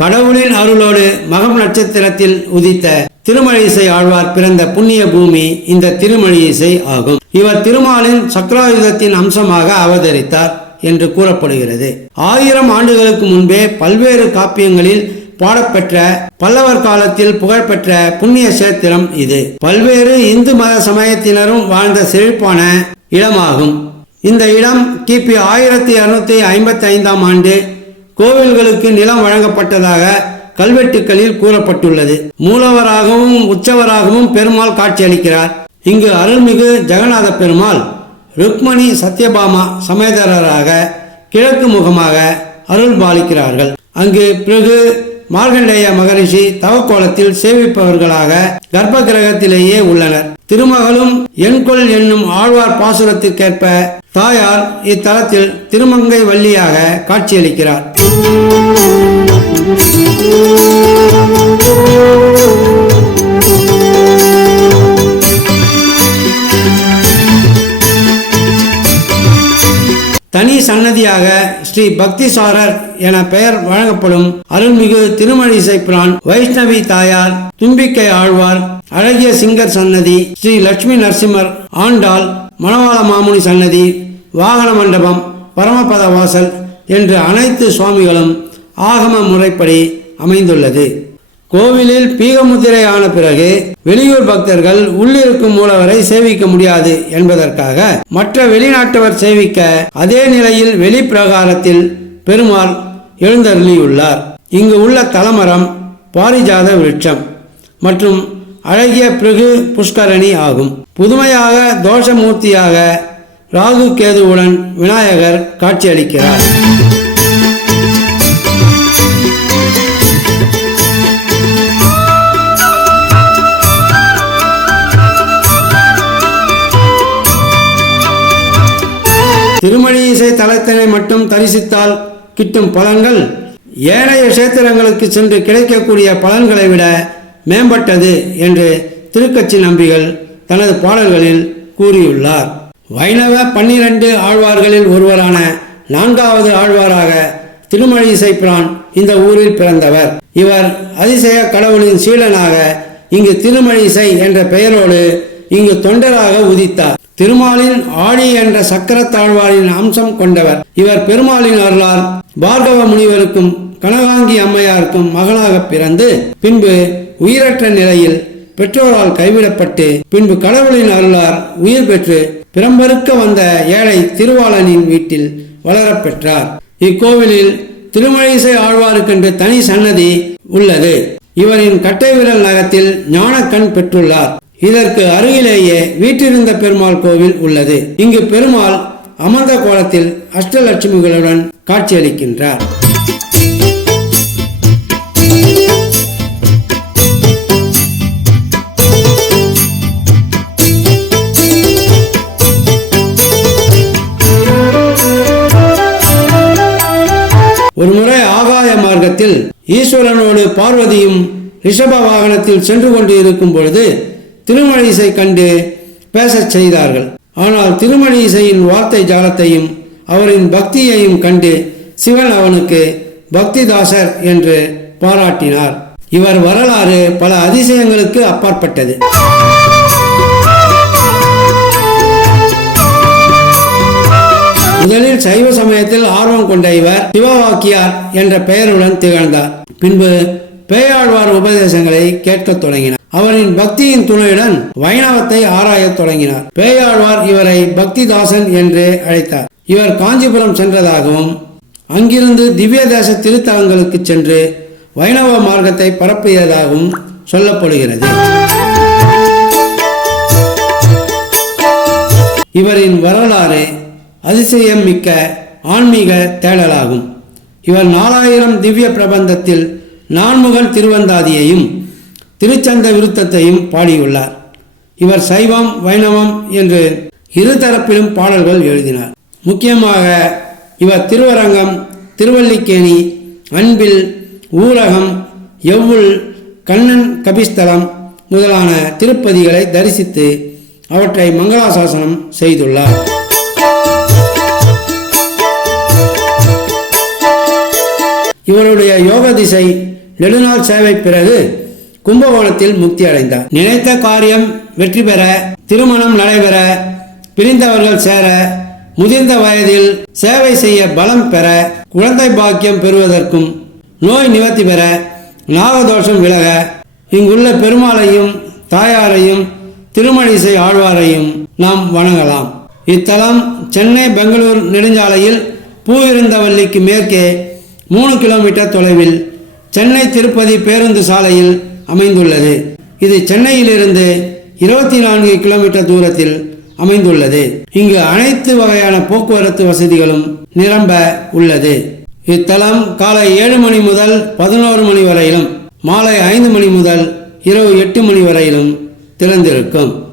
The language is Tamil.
கடவுளின் அருளோடு மகம் நட்சத்திரத்தில் உதித்த திருமழிசை ஆழ்வார் பிறந்த புண்ணிய பூமி இந்த திருமழிசை ஆகும். இவர் திருமாலின் சக்கராயுதத்தின் அம்சமாக அவதரித்தார் என்று கூறப்படுகிறது. ஆயிரம் ஆண்டுகளுக்கு முன்பே பல்வேறு காப்பியங்களில் பாடப்பெற்ற பல்லவர் காலத்தில் புகழ்பெற்ற புண்ணிய சேத்திரம் இது. பல்வேறு இந்து மத சமயத்தினரும் வாழ்ந்த செழிப்பான இடமாகும். இந்த இடம் கிபி ஆயிரத்தி அறுநூத்தி ஐம்பத்தி ஐந்தாம் ஆண்டு கோவில்களுக்கு நிலம் வழங்கப்பட்டதாக கல்வெட்டுக்களில் கூறப்பட்டுள்ளது. மூலவராகவும் உற்சவராகவும் பெருமாள் காட்சியளிக்கிறார். இங்கு அருள்மிகு ஜெகநாத பெருமாள் ருக்மணி சத்யபாமா சமேதரராக கிழக்கு முகமாக அருள் பாலிக்கிறார்கள். அங்கு பிறகு மார்கண்டேய மகரிஷி தவக்கோலத்தில் சேவிப்பவர்களாக கர்ப்ப கிரகத்திலேயே உள்ளனர். திருமகளும் எண்கொள் என்னும் ஆழ்வார் பாசுரத்துக்கேற்ப தாயார் இத்தலத்தில் திருமங்கை வள்ளியாக காட்சியளிக்கிறார். தனி சன்னதியாக ஸ்ரீ பக்திசாரர் என பெயர் வழங்கப்படும் அருள்மிகு திருமழிசை பிரான் வைஷ்ணவி தாயார் தும்பிக்கை ஆழ்வார் அழகிய சிங்கர் சன்னதி ஸ்ரீ லட்சுமி நரசிம்மர் ஆண்டாள் மணவாள மாமுனி சன்னதி வாகன மண்டபம் பரமபத வாசல் என்று அனைத்து சுவாமிகளும் ஆகம முறைப்படி அமைந்துள்ளது. கோவிலில் பீகமுத்திரை ஆன பிறகு வெளியூர் பக்தர்கள் உள்ளிருக்கும் மூலவரை சேவிக்க முடியாது என்பதற்காக மற்ற வெளிநாட்டவர் சேவிக்க அதே நிலையில் வெளிப்பிரகாரத்தில் பெருமாள் எழுந்தருளியுள்ளார். இங்கு உள்ள தலமரம் பாரிஜாத விருட்சம் மற்றும் அழகிய பிருகு புஷ்கரணி ஆகும். புதுமையாக தோஷமூர்த்தியாக ராகு கேதுவுடன் விநாயகர் காட்சியளிக்கிறார். திருமணி இசை தலத்தினை மட்டும் தரிசித்தால் கிட்டும் பலன்கள். ஏனைய கஷேத்திரங்களுக்கு சென்று கிடைக்கக்கூடிய பலன்களை விட மேம்பட்டது என்று திருக்கட்சி நம்பிகள் தனது பாடல்களில் கூறியுள்ளார். வைணவ பன்னிரண்டு ஆழ்வார்களில் ஒருவரான நான்காவது ஆழ்வாராக திருமழி இசைப்பிரான் இந்த ஊரில் பிறந்தவர். இவர் அதிசய கடவுளின் சீலனாக இங்கு திருமழிசை என்ற பெயரோடு இங்கு தொண்டராக உதித்தார். திருமாலின் ஆழி என்ற சக்கரத்தாழ்வாரின் அம்சம் கொண்டவர். இவர் பெருமாளின் அருளால் பார்கவ முனிவருக்கும் கனகாங்கி அம்மையாருக்கும் மகனாக பிறந்து பின்பு உயிரற்ற நிலையில் பெற்றோரால் கைவிடப்பட்டு பின்பு கடவுளின் அருளார் உயிர் பெற்று பிரம்பருக்க வந்த ஏழை திருவாளனின் வீட்டில் வளரப்பெற்றார் இக்கோவிலில் திருமழிசை ஆழ்வாருக்கென்று தனி சன்னதி உள்ளது. இவரின் கட்டை விரல் நகத்தில் ஞானக்கண் பெற்றுள்ளார். இதற்கு அருகிலேயே வீட்டிருந்த பெருமாள் கோவில் உள்ளது. இங்கு பெருமாள் அமர்ந்த கோலத்தில் அஷ்டலட்சுமிகளுடன் காட்சியளிக்கின்றார். ஒருமுறை ஆகாய மார்க்கத்தில் ஈஸ்வரனோடு பார்வதியும் ரிஷப வாகனத்தில் சென்று கொண்டு இருக்கும் பொழுது திருமழிசை கண்டு பேசச் செய்தார்கள். ஆனால் திருமணி இசையின் வார்த்தை ஜாலத்தையும் அவரின் பக்தியையும் கண்டு சிவன் அவனுக்கு பக்திதாசர் என்று பாராட்டினார். இவர் வரலாறு பல அதிசயங்களுக்கு அப்பாற்பட்டது. முதலில் சைவ சமயத்தில் ஆர்வம் கொண்ட இவர் சிவவாக்கியார் என்ற பெயருடன் திகழ்ந்தார். பின்பு பேயாழ்வார் உபதேசங்களை கேட்கத் தொடங்கினார். அவரின் பக்தியின் துணையுடன் வைணவத்தை ஆராயத் தொடங்கினார். பேயாழ்வார் இவரை பக்திதாசன் என்று அழைத்தார். இவர் காஞ்சிபுரம் சென்றதாகவும் அங்கிருந்து திவ்ய தேச திருத்தலங்களுக்கு சென்று வைணவ மார்க்கத்தை பரப்பியதாகவும் சொல்லப்படுகிறது. இவரின் வரலாறு அதிசயம் மிக்க ஆன்மீக தேடலாகும். இவர் நாலாயிரம் திவ்ய பிரபந்தத்தில் நான்முகன் திருவந்தாதியையும் திருச்சந்த விருத்தத்தையும் பாடியுள்ளார். இவர் சைவம் வைணவம் என்று இருதரப்பிலும் பாடல்கள் எழுதினார். முக்கியமாக இவர் திருவரங்கம் திருவல்லிக்கேணி அன்பில் ஊரகம் எவ்வுள் கண்ணன் கபிஸ்தலம் முதலான திருப்பதிகளை தரிசித்து அவற்றை மங்களாசாசனம் செய்துள்ளார். இவருடைய யோக திசை நெடுநாள் சேவை பிறகு கும்பகோணத்தில் முக்தி அடைந்தார். நினைத்த காரியம் வெற்றி பெற திருமணம் நடைபெற பிரிந்தவர்கள் சேர முதிர்ந்த வயதில் சேவை செய்ய பலம் பெற குழந்தை பாக்கியம் பெறுவதற்கும் நோய் நிவர்த்தி பெற நாகதோஷம் விலக இங்குள்ள பெருமாளையும் தாயாரையும் திருமணிசை ஆழ்வாரையும் நாம் வணங்கலாம். இத்தலம் சென்னை பெங்களூர் நெடுஞ்சாலையில் பூவிருந்தவல்லிக்கு மேற்கே மூணு கிலோமீட்டர் தொலைவில் சென்னை திருப்பதி பேருந்து சாலையில் அமைந்துள்ளது. இது சென்னையிலிருந்து இருபத்தி நான்கு கிலோமீட்டர் தூரத்தில் அமைந்துள்ளது. இங்கு அனைத்து வகையான போக்குவரத்து வசதிகளும் நிரம்ப உள்ளது. இத்தலம் காலை ஏழு மணி முதல் பதினோரு மணி வரையிலும் மாலை ஐந்து மணி முதல் இரவு எட்டு மணி வரையிலும் திறந்திருக்கும்.